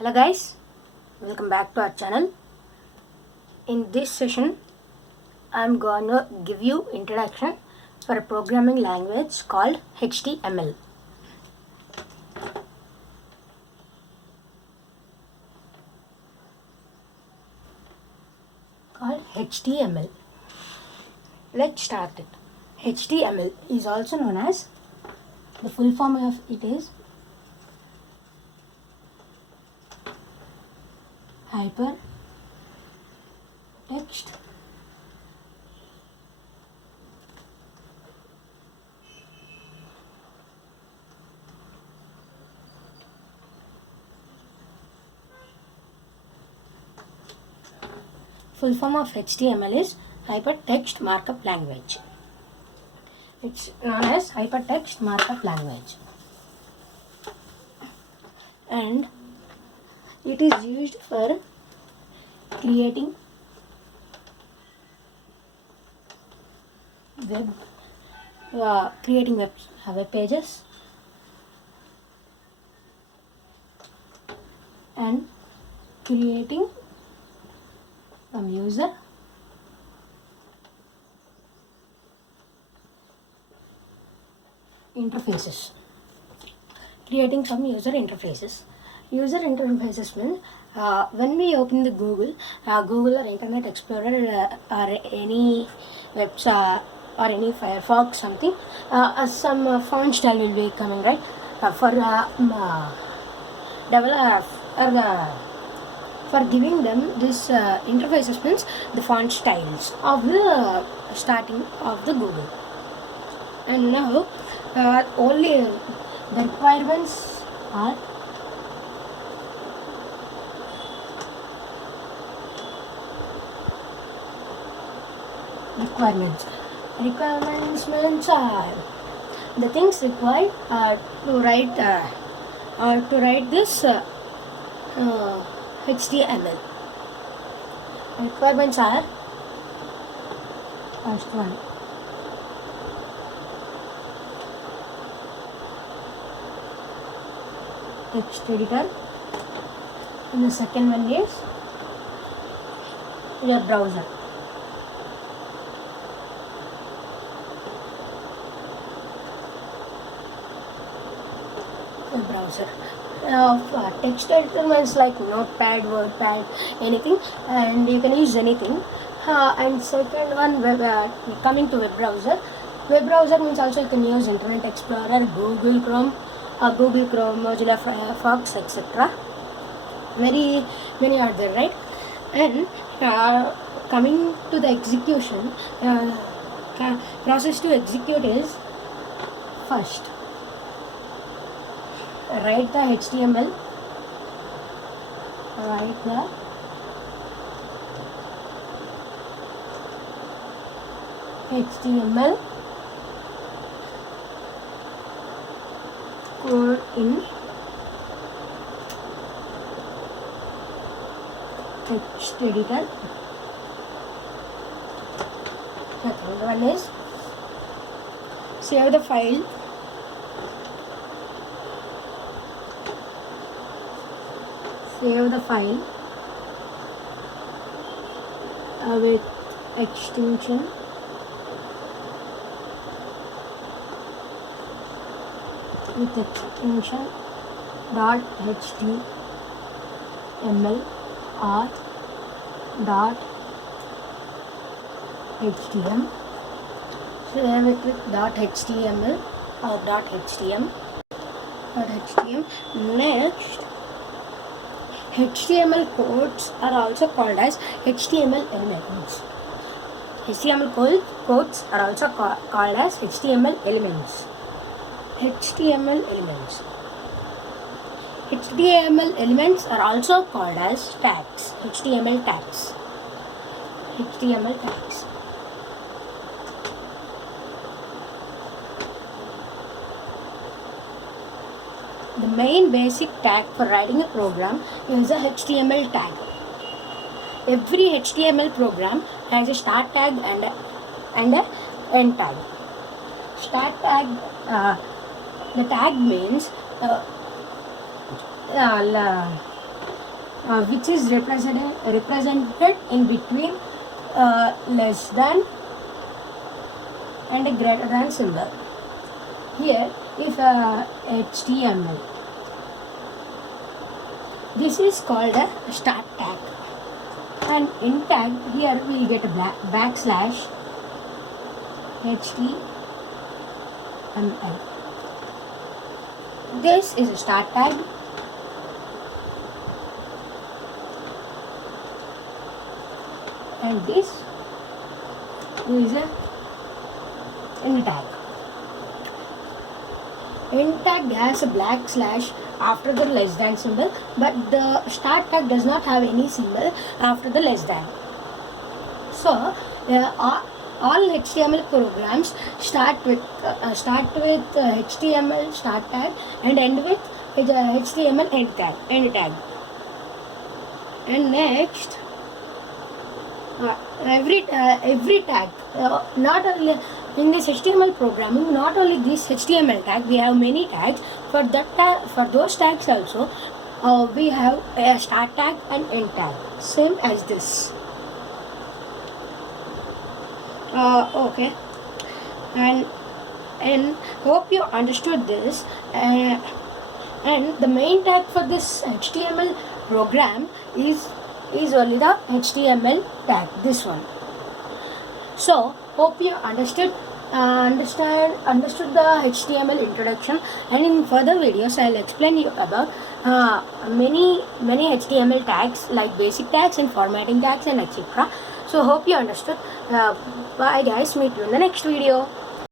Hello guys, welcome back to our channel. In this session, I'm gonna give you introduction for a programming language called HTML. Let's start it. HTML is also known as, the full form of it is Hypertext Full form of HTML is Hypertext Markup Language. It's known as Hypertext Markup Language. And it is used for creating web pages and creating some user interfaces. User interfaces means when we open the Google or Internet Explorer or any website or any Firefox something, some font style will be coming, right? For giving them this interfaces means the font styles of the starting of the Google. And now only the requirements are requirements means the things required to write this HTML. Requirements are: first one, text editor, and the second one is your browser. Text editor means like Notepad, WordPad, anything, and you can use anything. And second one, coming to web browser. Web browser means also you can use Internet Explorer, Google Chrome, Mozilla Firefox, etc. Very many are there, right? And coming to the execution, process to execute is: first, write the HTML, code in text editor. Second one is save the file with extension .html or .htm. Save it with .html or .htm. Next, HTML codes are also called as HTML elements. HTML codes are also called as HTML elements. HTML elements are also called as tags. HTML tags. The main basic tag for writing a program is a HTML tag. Every HTML program has a start tag and a end tag. Start tag, the tag means which is represented in between less than and a greater than symbol. Here, if HTML, this is called a start tag, and end tag, here we will get a backslash HTML. This is a start tag, and this is a end tag. End tag has a black slash after the less than symbol, but the start tag does not have any symbol after the less than. So all HTML programs start with HTML start tag and end with HTML end tag. And next, every tag, not only in this HTML programming, not only this HTML tag, we have many tags. For those tags also, we have a start tag and end tag, same as this. Okay, and hope you understood this. And the main tag for this HTML program is only the HTML tag, this one. So hope you understood the HTML introduction, and in further videos I'll explain you about many HTML tags like basic tags and formatting tags and etc. So hope you understood. Bye guys, meet you in the next video.